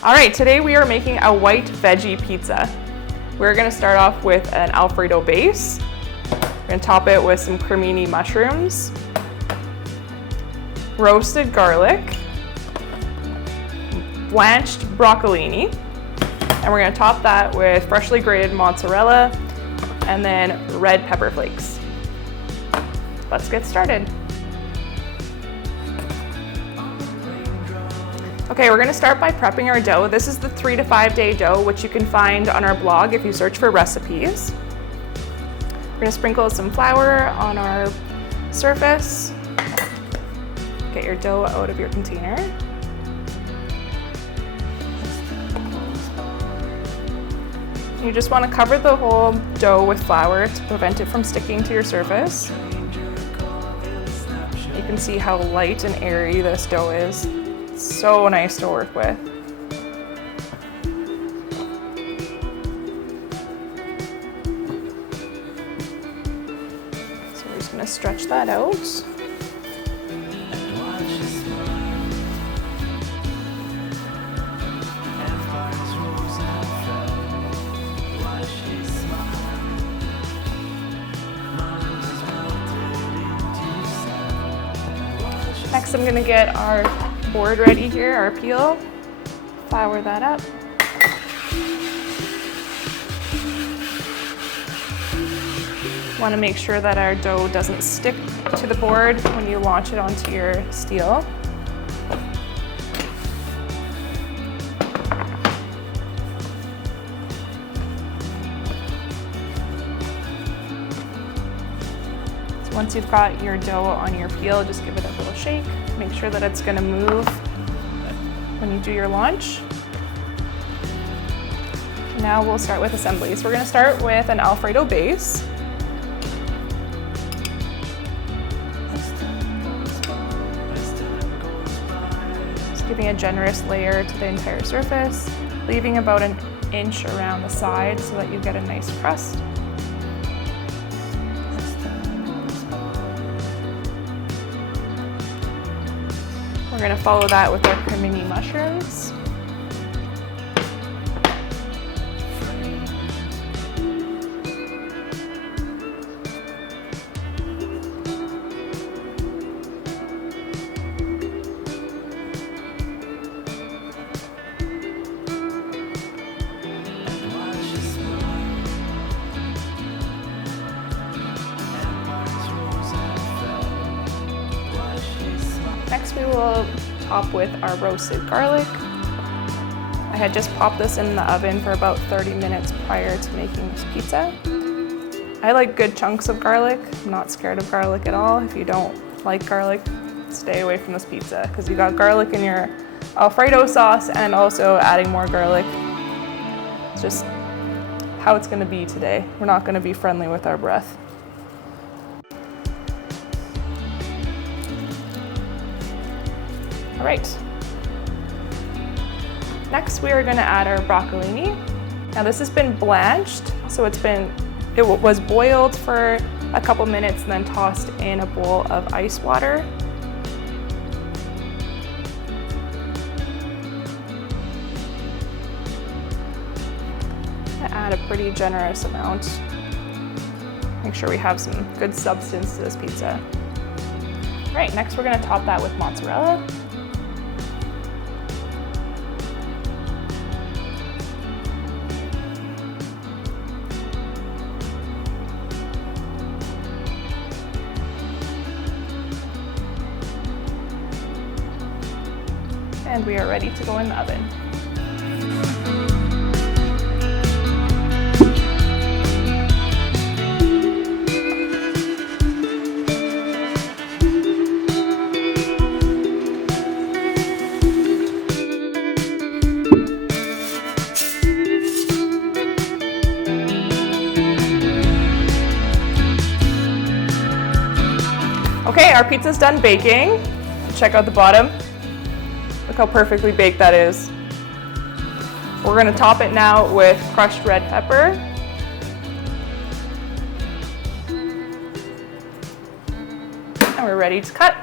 All right, today we are making a white veggie pizza. We're gonna start off with an Alfredo base. We're gonna top it with some Cremini mushrooms, roasted garlic, blanched broccolini, and we're gonna top that with freshly grated mozzarella and then red pepper flakes. Let's get started. Okay, we're gonna start by prepping our dough. This is the 3 to 5 day dough, which you can find on our blog if you search for recipes. We're gonna sprinkle some flour on our surface. Get your dough out of your container. You just wanna cover the whole dough with flour to prevent it from sticking to your surface. You can see how light and airy this dough is. So nice to work with. So we're just going to stretch that out. Next, I'm going to get our board ready here, our peel. Flour that up. Want to make sure that our dough doesn't stick to the board when you launch it onto your steel. So once you've got your dough on your peel, just give it a little shake. Make sure that it's going to move when you do your launch. Now we'll start with assembly. So we're going to start with an Alfredo base. Just giving a generous layer to the entire surface, leaving about an inch around the side so that you get a nice crust. We're going to follow that with our Cremini mushrooms. Next, we will top with our roasted garlic. I had just popped this in the oven for about 30 minutes prior to making this pizza. I like good chunks of garlic. I'm not scared of garlic at all. If you don't like garlic, stay away from this pizza because you got garlic in your Alfredo sauce and also adding more garlic. It's just how it's going to be today. We're not going to be friendly with our breath. All right. Next, we are going to add our broccolini. Now this has been blanched, so it was boiled for a couple minutes and then tossed in a bowl of ice water. Add a pretty generous amount. Make sure we have some good substance to this pizza. All right, next we're going to top that with mozzarella. And we are ready to go in the oven. Okay, our pizza's done baking. Check out the bottom. Look how perfectly baked that is. We're gonna top it now with crushed red pepper. And we're ready to cut.